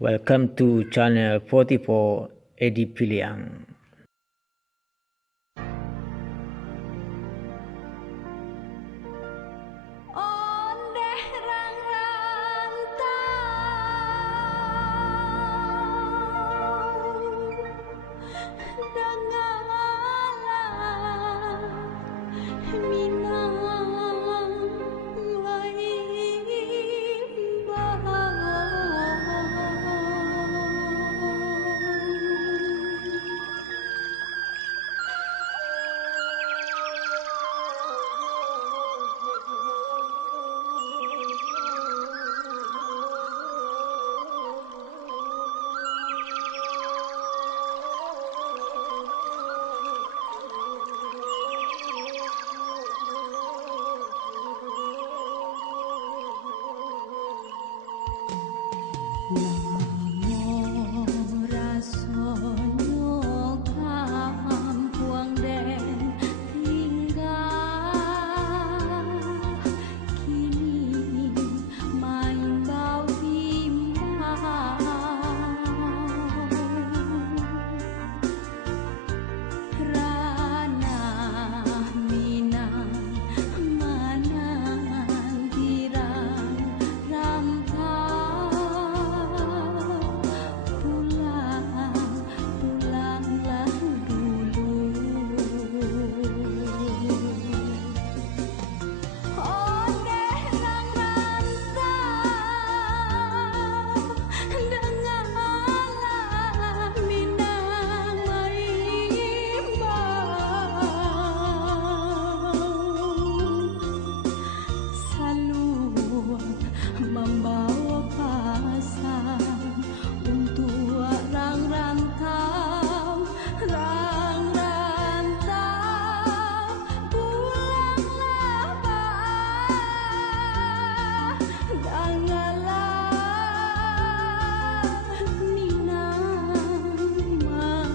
Welcome to channel 44 Edi Piliang.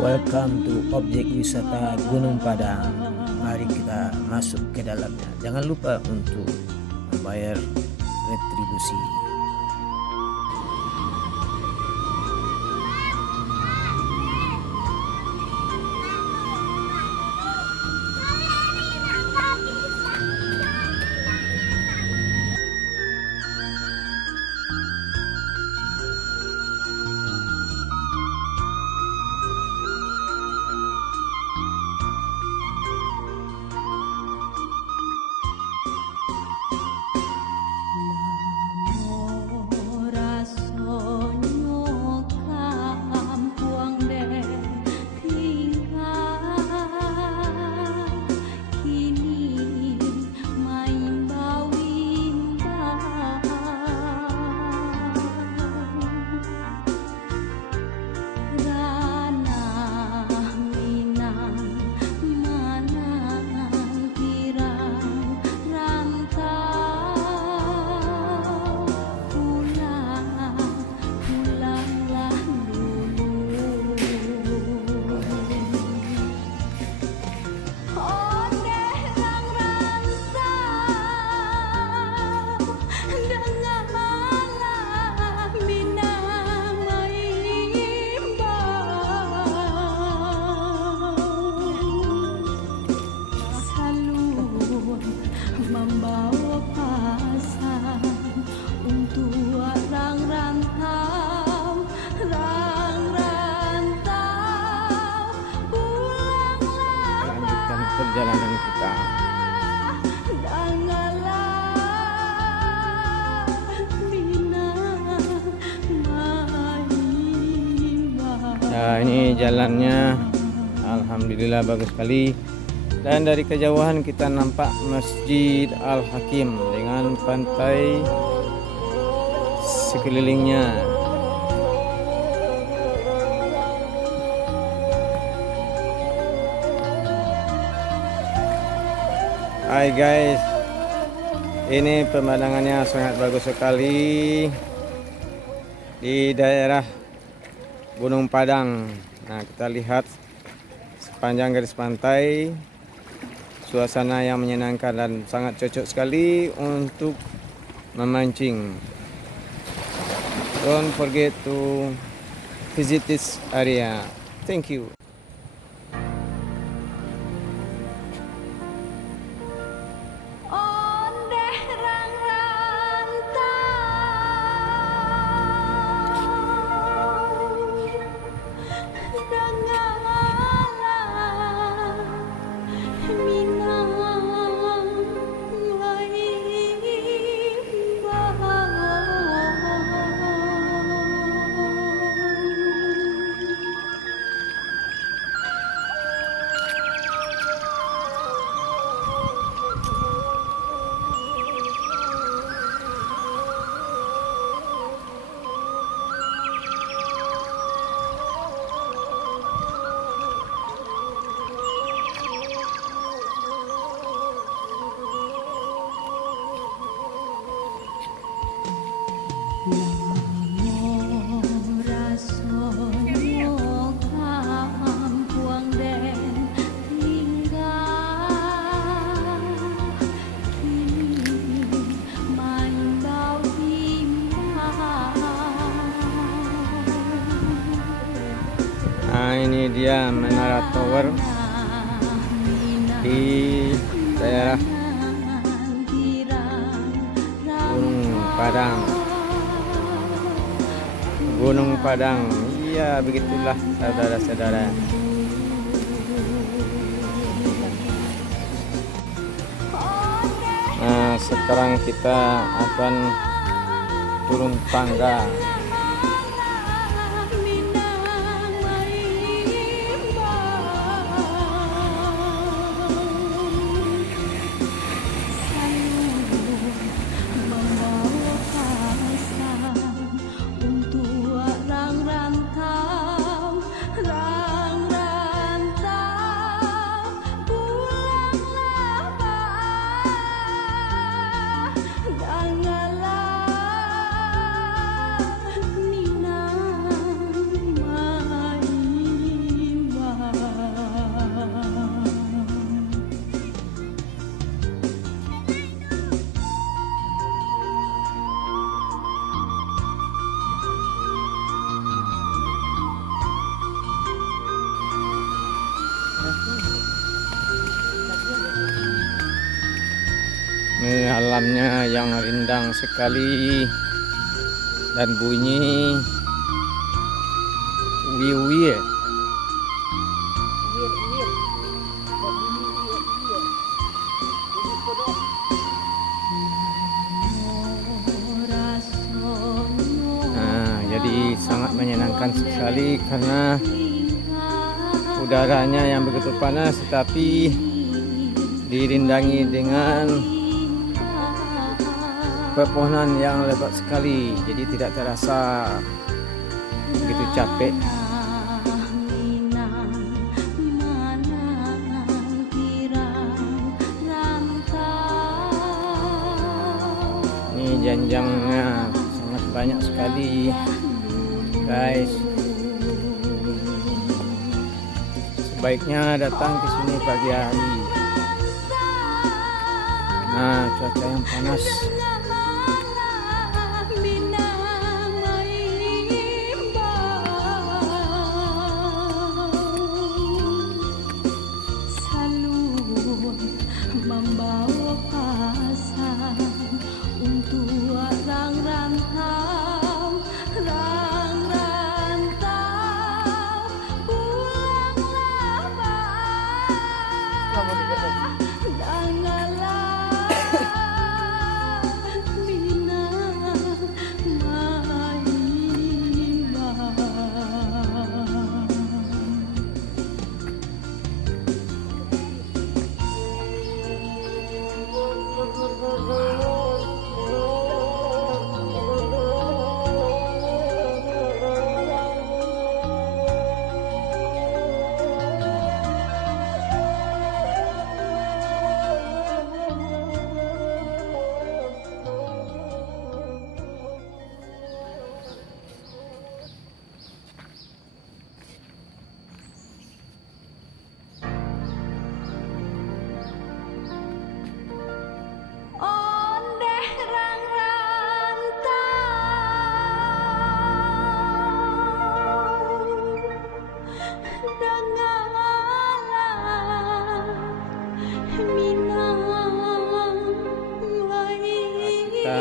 Welcome to objek wisata Gunung Padang. Mari kita masuk ke dalamnya. Jangan lupa untuk membayar retribusi. Perjalanan kita. Nah, ini jalannya alhamdulillah bagus sekali. Dan dari kejauhan kita nampak Masjid Al-Hakim dengan pantai sekelilingnya. Hai guys, ini pemandangannya sangat bagus sekali di daerah Gunung Padang. Nah, kita lihat sepanjang garis pantai, suasana yang menyenangkan dan sangat cocok sekali untuk memancing. Don't forget to visit this area. Thank you. Nah, ini dia Menara Tower di daerah Gunung Padang. Gunung Padang, iya begitulah saudara-saudara. Nah, sekarang kita akan turun tangga. Ini alamnya yang rindang sekali dan bunyi wiu-wiu. Nah, jadi sangat menyenangkan sekali karena udaranya yang begitu panas tetapi dirindangi dengan pepohonan yang lebat sekali, jadi tidak terasa begitu capek. Ini janjangnya sangat banyak sekali, guys. Sebaiknya datang ke sini pagi hari. Nah, cuaca yang panas. Membawa pasan untuk orang rantau, pulanglah janganlah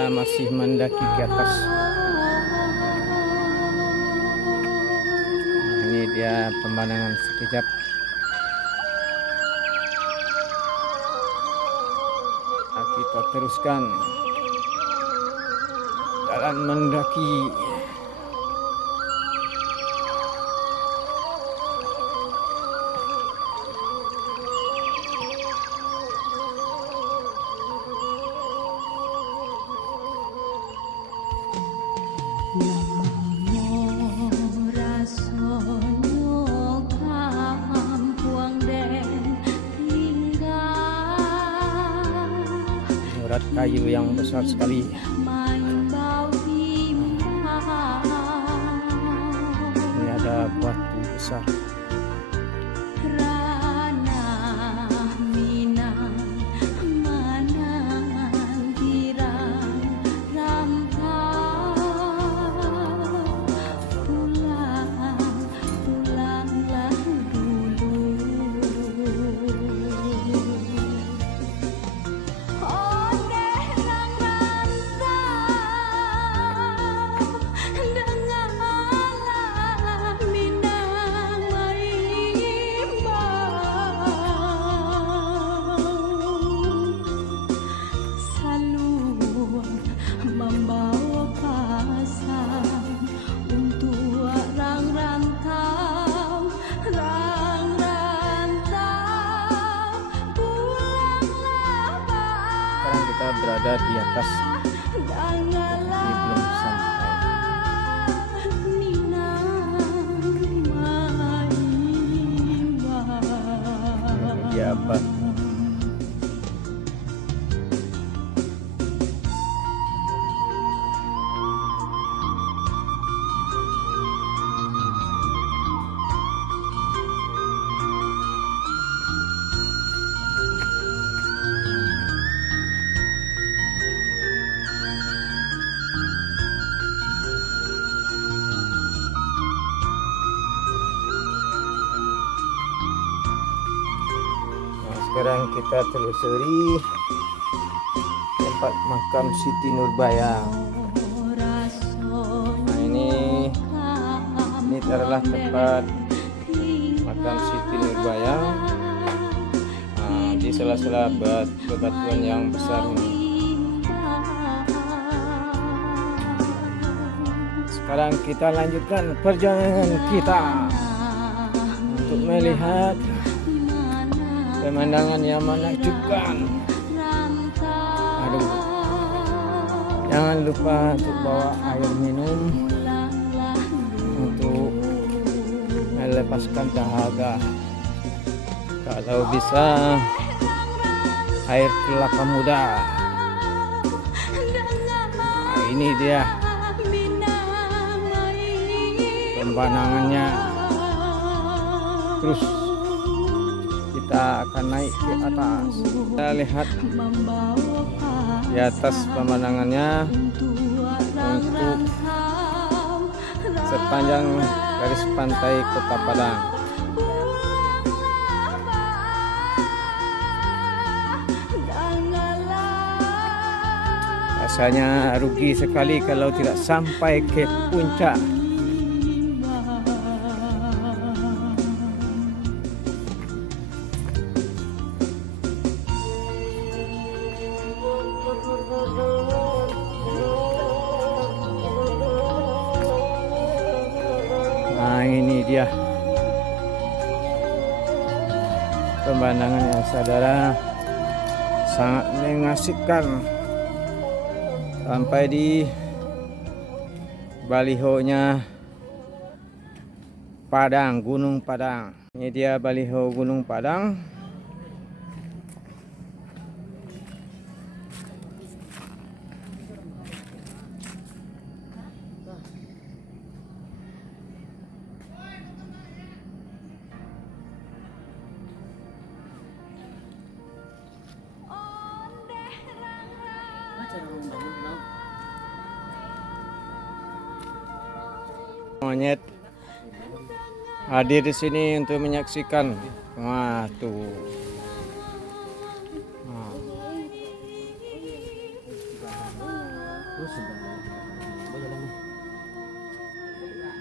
kita masih mendaki ke atas. Nah, ini dia pemandangan sekejap. Nah, kita teruskan jalan mendaki. Urat kayu yang besar sekali. Ini ada batu besar. Kita berada di atas, ini belum sampai. Ini dia batu. Sekarang kita telusuri tempat makam Siti Nurbaya. Nah, ini adalah tempat makam Siti Nurbaya. Nah, di sela-sela bebatuan yang besar ini. Sekarang kita lanjutkan perjalanan kita untuk melihat pemandangan yang menakjubkan. Aduh, jangan lupa untuk bawa air minum untuk melepaskan dahaga. Kalau bisa air kelapa muda. Nah, ini dia pemandangannya. Terus kita akan naik ke atas. Kita lihat di atas pemandangannya untuk sepanjang garis pantai Kota Padang. Rasanya rugi sekali kalau tidak sampai ke puncak. Nah, ini dia pemandangannya, saudara, sangat mengasihkan. Sampai di balihonya Padang, Gunung Padang. Ini dia baliho Gunung Padang. Monyet hadir di sini untuk menyaksikan. Wah, tuh. Nah.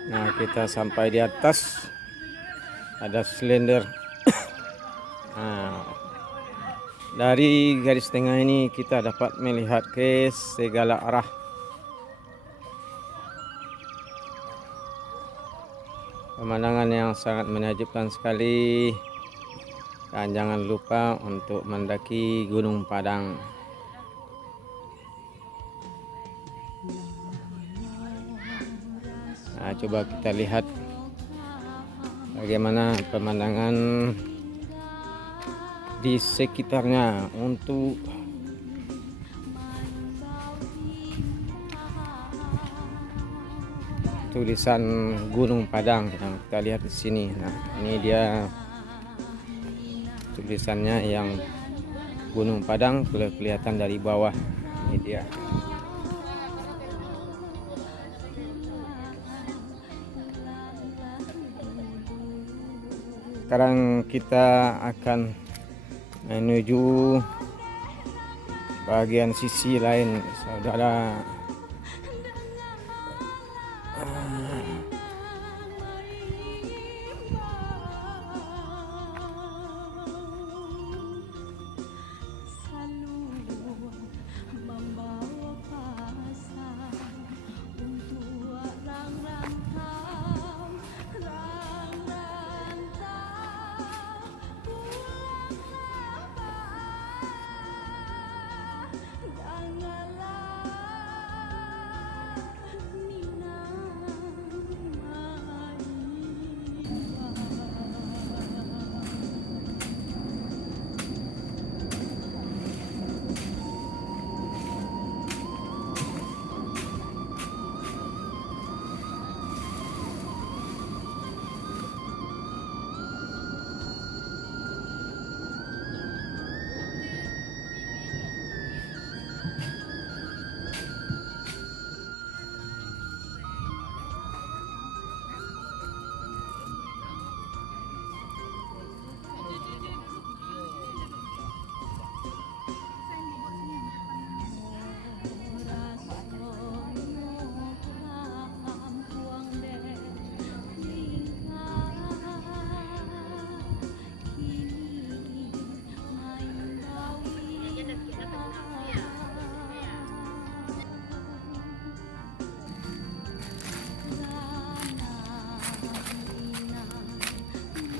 Nah, kita sampai di atas, ada silinder. Nah, dari garis tengah ini kita dapat melihat ke segala arah. Pemandangan yang sangat menakjubkan sekali. Dan jangan lupa untuk mendaki Gunung Padang. Nah, coba kita lihat bagaimana pemandangan di sekitarnya. Untuk tulisan Gunung Padang yang kita lihat di sini. Nah, ini dia tulisannya yang Gunung Padang, kelihatan dari bawah. Ini dia. Sekarang kita akan menuju bagian sisi lain, saudara.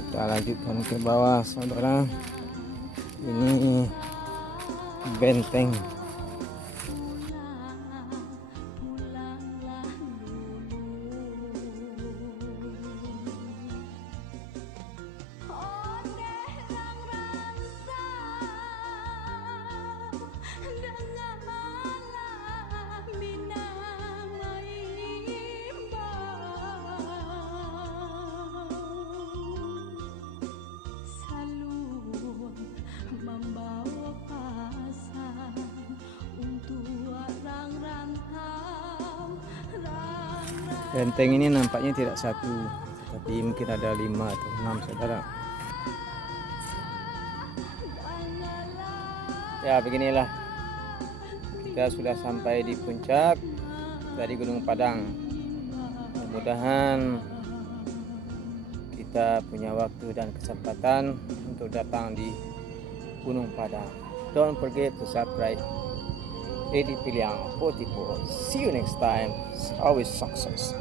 Kita lanjutkan ke bawah, saudara. Ini benteng. Benteng ini nampaknya tidak satu, tapi mungkin ada 5 atau 6, saudara. Ya, beginilah, kita sudah sampai di puncak dari Gunung Padang. Mudah-mudahan kita punya waktu dan kesempatan untuk datang di Gunung Padang. Don't forget to subscribe. Edi Piliang 44. See you next time. Always success.